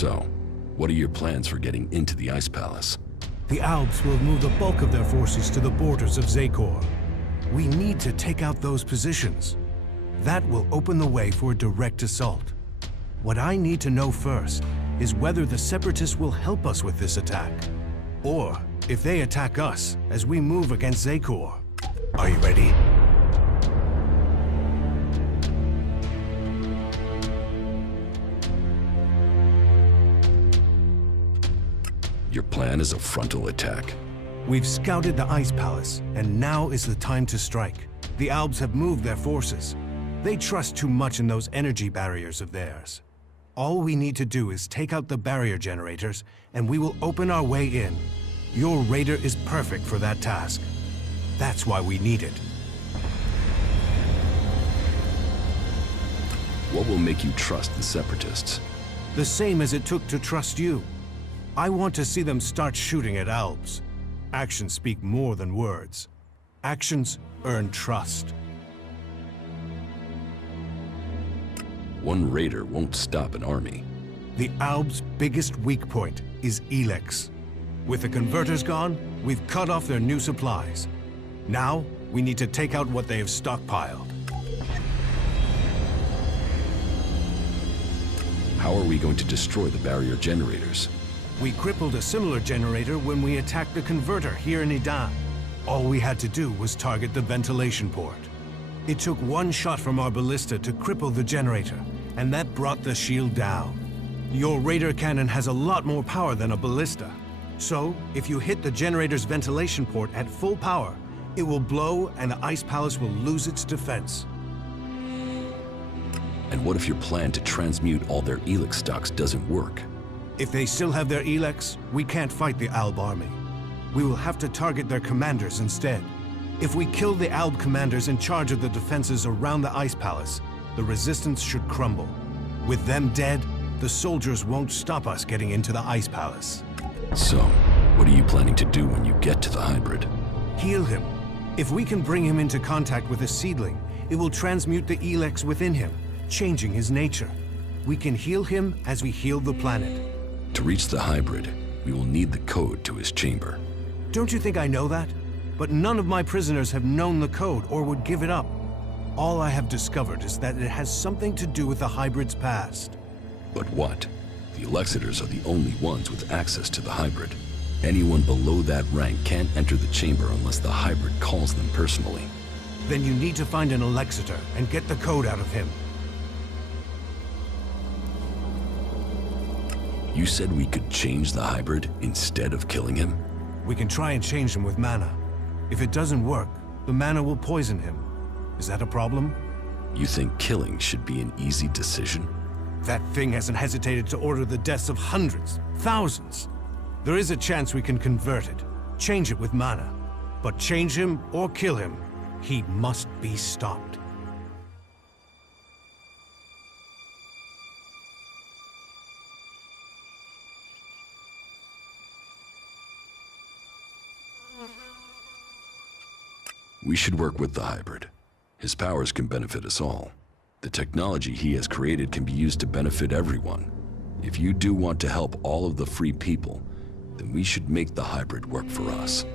So, what are your plans for getting into the Ice Palace? The Alps will move the bulk of their forces to the borders of Zakor. We need to take out those positions. That will open the way for a direct assault. What I need to know first is whether the Separatists will help us with this attack, or if they attack us as we move against Zakor. Are you ready? Your plan is a frontal attack. We've scouted the Ice Palace, and now is the time to strike. The Albs have moved their forces. They trust too much in those energy barriers of theirs. All we need to do is take out the barrier generators, and we will open our way in. Your raider is perfect for that task. That's why we need it. What will make you trust the Separatists? The same as it took to trust you. I want to see them start shooting at Albs. Actions speak more than words. Actions earn trust. One raider won't stop an army. The Albs' biggest weak point is ELEX. With the converters gone, we've cut off their new supplies. Now, we need to take out what they have stockpiled. How are we going to destroy the barrier generators? We crippled a similar generator when we attacked the converter here in Idan. All we had to do was target the ventilation port. It took one shot from our ballista to cripple the generator, and that brought the shield down. Your radar cannon has a lot more power than a ballista. So, if you hit the generator's ventilation port at full power, it will blow and the Ice Palace will lose its defense. And what if your plan to transmute all their ELEX stocks doesn't work? If they still have their ELEX, we can't fight the Alb army. We will have to target their commanders instead. If we kill the Alb commanders in charge of the defenses around the Ice Palace, the resistance should crumble. With them dead, the soldiers won't stop us getting into the Ice Palace. So, what are you planning to do when you get to the hybrid? Heal him. If we can bring him into contact with a seedling, it will transmute the ELEX within him, changing his nature. We can heal him as we heal the planet. To reach the hybrid, we will need the code to his chamber. Don't you think I know that? But none of my prisoners have known the code or would give it up. All I have discovered is that it has something to do with the hybrid's past. But what? The Elexitors are the only ones with access to the hybrid. Anyone below that rank can't enter the chamber unless the hybrid calls them personally. Then you need to find an Elexitor and get the code out of him. You said we could change the hybrid instead of killing him? We can try and change him with mana. If it doesn't work, the mana will poison him. Is that a problem? You think killing should be an easy decision? That thing hasn't hesitated to order the deaths of hundreds, thousands. There is a chance we can convert it, change it with mana. But change him or kill him, he must be stopped. We should work with the hybrid. His powers can benefit us all. The technology he has created can be used to benefit everyone. If you do want to help all of the free people, then we should make the hybrid work for us.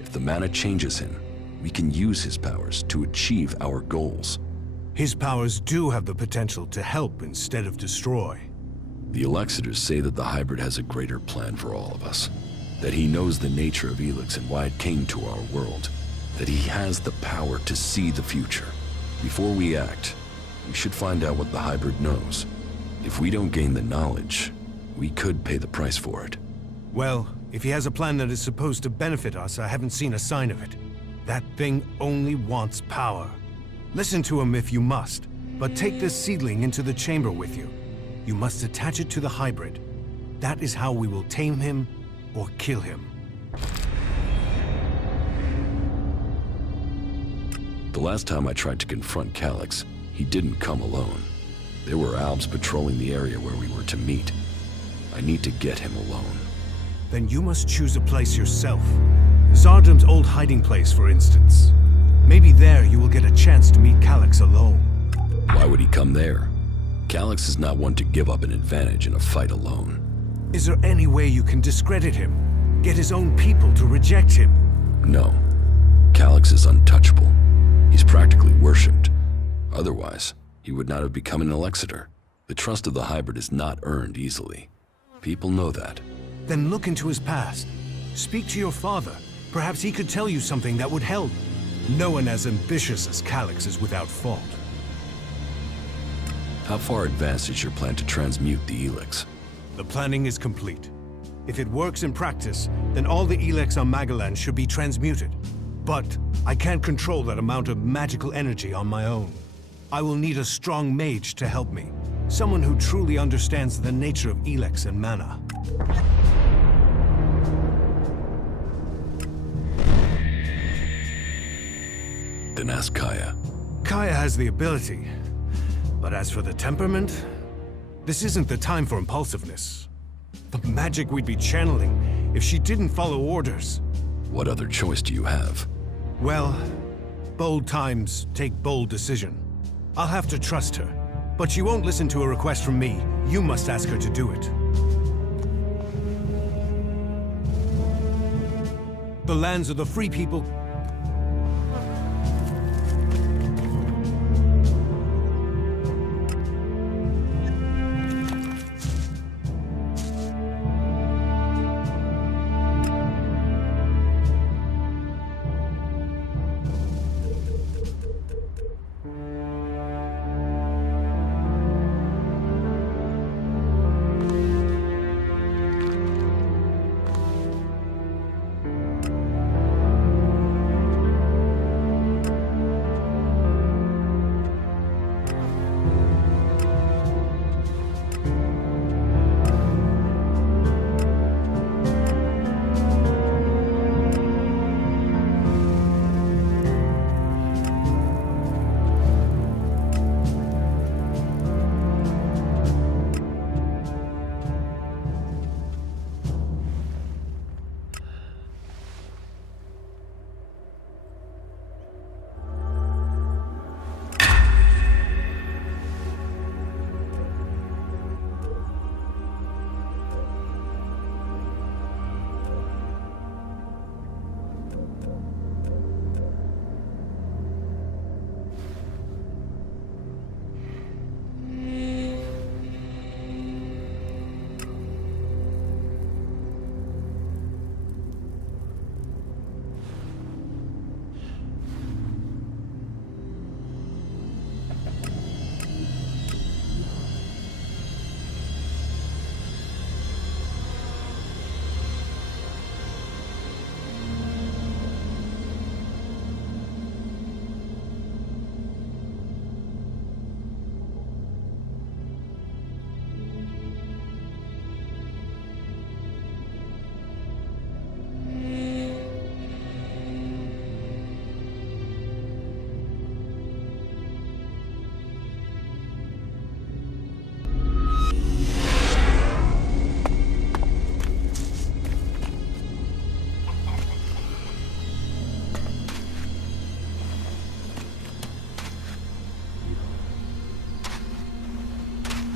If the mana changes him, we can use his powers to achieve our goals. His powers do have the potential to help instead of destroy. The Elexitors say that the hybrid has a greater plan for all of us. That he knows the nature of ELEX and why it came to our world. That he has the power to see the future. Before we act, we should find out what the hybrid knows. If we don't gain the knowledge, we could pay the price for it. Well, if he has a plan that is supposed to benefit us, I haven't seen a sign of it. That thing only wants power. Listen to him if you must, but take this seedling into the chamber with you. You must attach it to the hybrid. That is how we will tame him or kill him. The last time I tried to confront Calyx, he didn't come alone. There were Albs patrolling the area where we were to meet. I need to get him alone. Then you must choose a place yourself. Zardum's old hiding place, for instance. Maybe there you will get a chance to meet Calyx alone. Why would he come there? Calyx is not one to give up an advantage in a fight alone. Is there any way you can discredit him? Get his own people to reject him? No. Calyx is untouchable. He's practically worshipped. Otherwise, he would not have become an Elexiter. The trust of the hybrid is not earned easily. People know that. Then look into his past. Speak to your father. Perhaps he could tell you something that would help. No one as ambitious as Calyx is without fault. How far advanced is your plan to transmute the ELEX? The planning is complete. If it works in practice, then all the ELEX on Magaland should be transmuted. But I can't control that amount of magical energy on my own. I will need a strong mage to help me. Someone who truly understands the nature of ELEX and mana. Then ask Kaya. Kaya has the ability. But as for the temperament, this isn't the time for impulsiveness. The magic we'd be channeling if she didn't follow orders. What other choice do you have? Well, bold times take bold decision. I'll have to trust her. But she won't listen to a request from me. You must ask her to do it. The lands of the free people.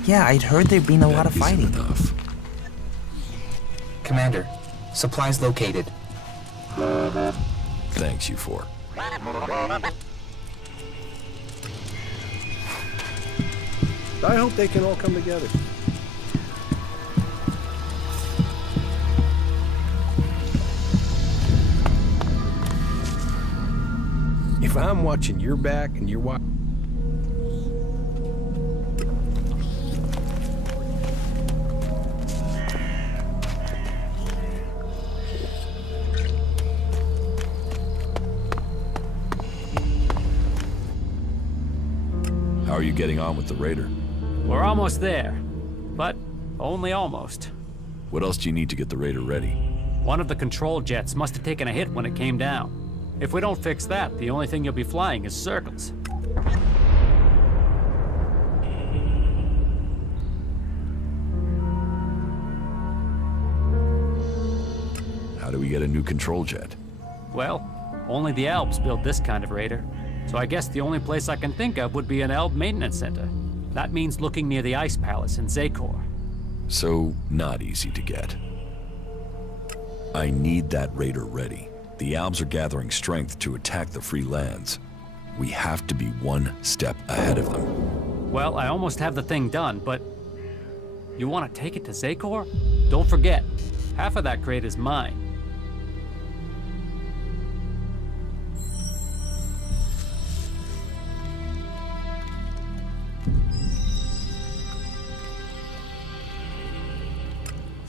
Yeah, I'd heard there'd been a lot of That isn't fighting. enough. Commander, supplies located. Thanks, you four. I hope they can all come together. If I'm watching your back and you're watching... How are you getting on with the Raider? We're almost there, but only almost. What else do you need to get the Raider ready? One of the control jets must have taken a hit when it came down. If we don't fix that, the only thing you'll be flying is circles. How do we get a new control jet? Well, only the Elves build this kind of raider. So I guess the only place I can think of would be an Elb maintenance center. That means looking near the Ice Palace in Zakor. So, not easy to get. I need that raider ready. The Albs are gathering strength to attack the free lands. We have to be one step ahead of them. Well, I almost have the thing done, but... You want to take it to Zakor? Don't forget, half of that crate is mine.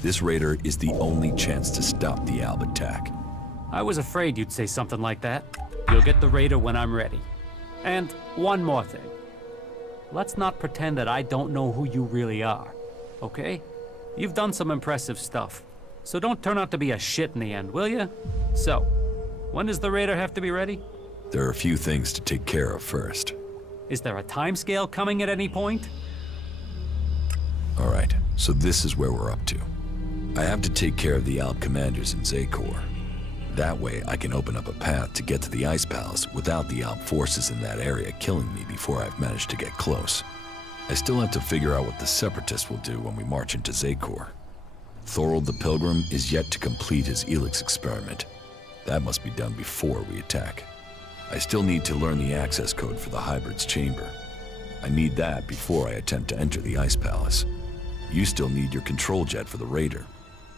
This raider is the only chance to stop the Alb attack. I was afraid you'd say something like that. You'll get the raider when I'm ready. And one more thing. Let's not pretend that I don't know who you really are, okay? You've done some impressive stuff, so don't turn out to be a shit in the end, will you? So, when does the raider have to be ready? There are a few things to take care of first. Is there a timescale coming at any point? All right, so this is where we're up to. I have to take care of the Alb commanders in Zakor. That way, I can open up a path to get to the Ice Palace without the Alb forces in that area killing me before I've managed to get close. I still have to figure out what the Separatists will do when we march into Zakor. Thorold the Pilgrim is yet to complete his ELEX experiment. That must be done before we attack. I still need to learn the access code for the Hybrid's chamber. I need that before I attempt to enter the Ice Palace. You still need your control jet for the raider.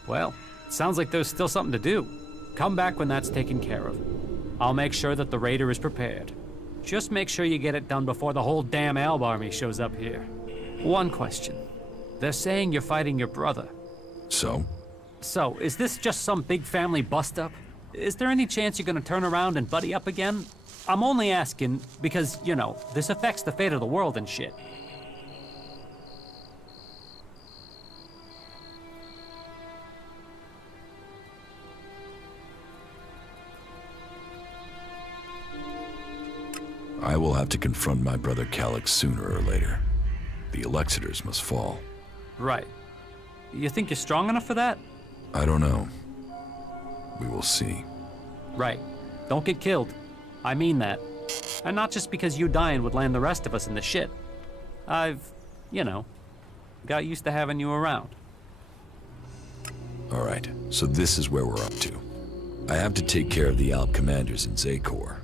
Well, sounds like there's still something to do. Come back when that's taken care of. I'll make sure that the raider is prepared. Just make sure you get it done before the whole damn Alb army shows up here. One question. They're saying you're fighting your brother. So? So, is this just some big family bust-up? Is there any chance you're gonna turn around and buddy up again? I'm only asking because, you know, this affects the fate of the world and shit. I will have to confront my brother Calyx sooner or later. The Elexitors must fall. Right. You think you're strong enough for that? I don't know. We will see. Right. Don't get killed. I mean that. And not just because you dying would land the rest of us in the shit. I've, you know, got used to having you around. All right, so this is where we're up to. I have to take care of the Alb commanders in Zakor.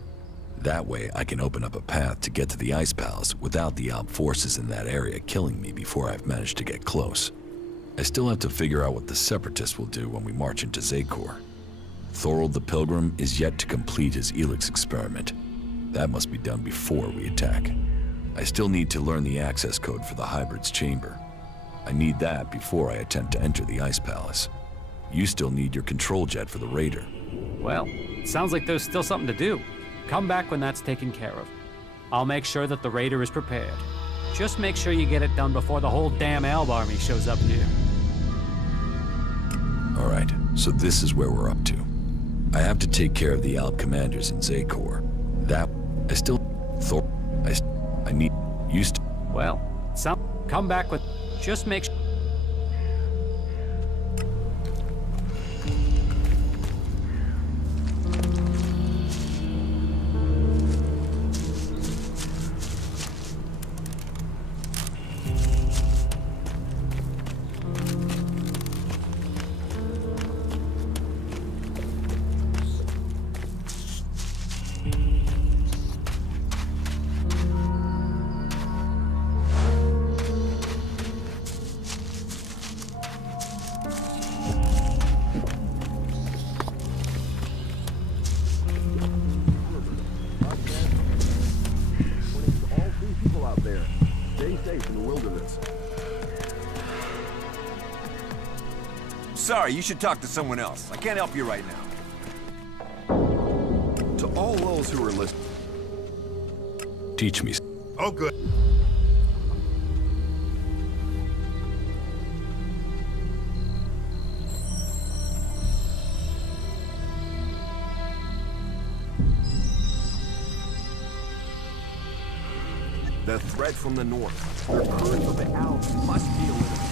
That way, I can open up a path to get to the Ice Palace without the Alb forces in that area killing me before I've managed to get close. I still have to figure out what the Separatists will do when we march into Zakor. Thorold the Pilgrim is yet to complete his ELEX experiment. That must be done before we attack. I still need to learn the access code for the Hybrid's chamber. I need that before I attempt to enter the Ice Palace. You still need your control jet for the raider. Well, sounds like there's still something to do. Come back when that's taken care of. I'll make sure that the raider is prepared. Just make sure you get it done before the whole damn Alb army shows up here. All right, so this is where we're up to. I have to take care of the Alb commanders in Zakor. That, I still, I need, Well, come back with, just make sure. Sorry, you should talk to someone else. I can't help you right now. To all those who are listening. teach me. Oh, good. The threat from the north. The current of the Alps must be eliminated.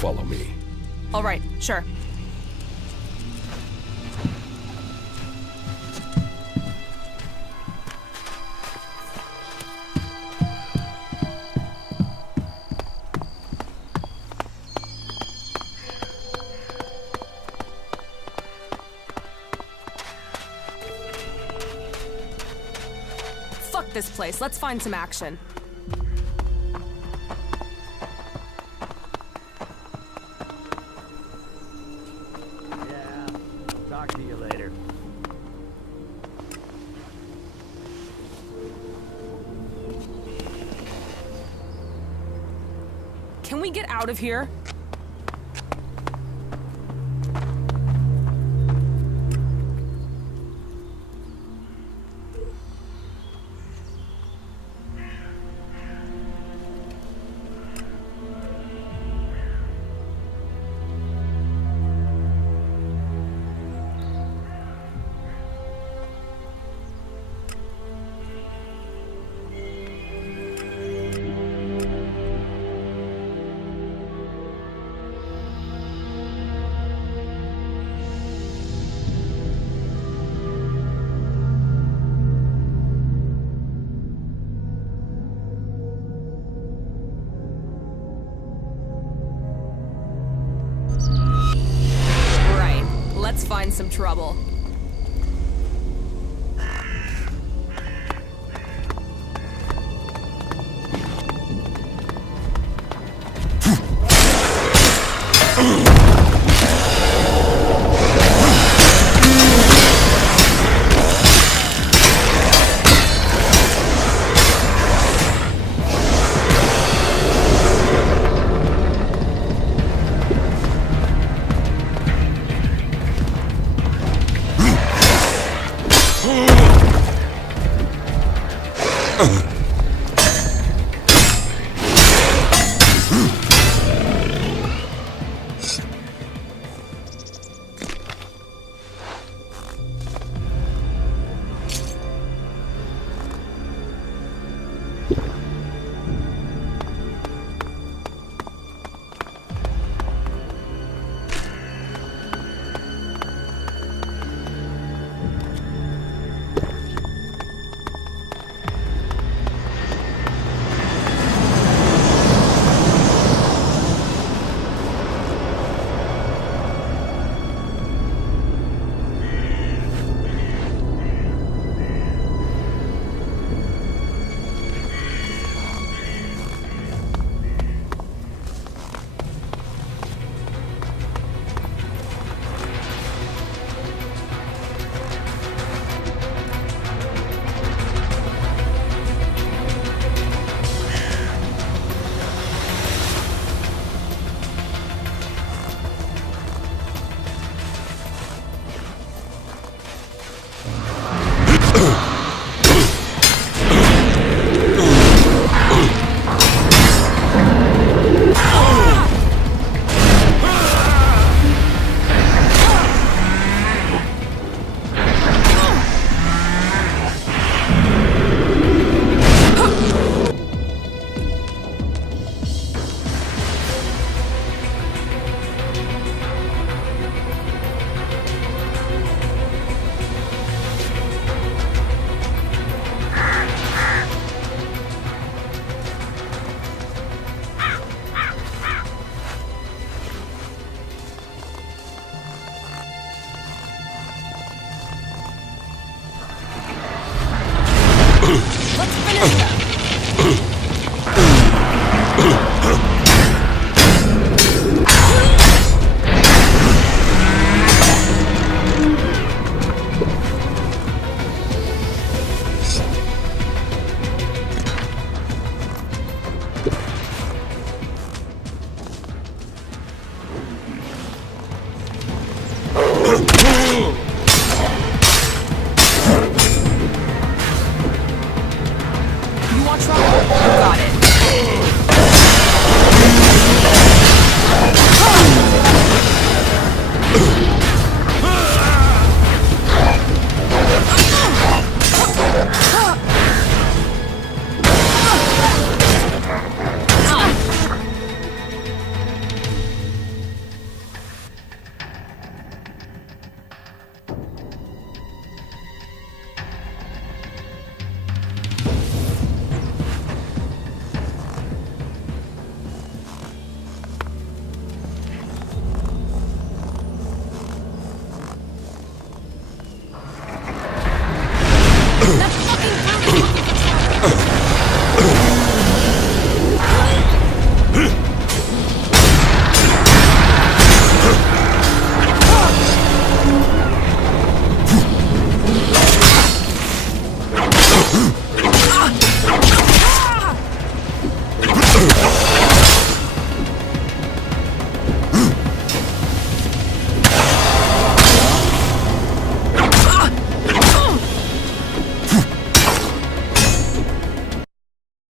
follow me. All right, sure. Fuck this place. Let's find some action. Yeah, talk to you later. Can we get out of here? Right. Let's find some trouble. Let's finish them! You want trouble? You got it. through.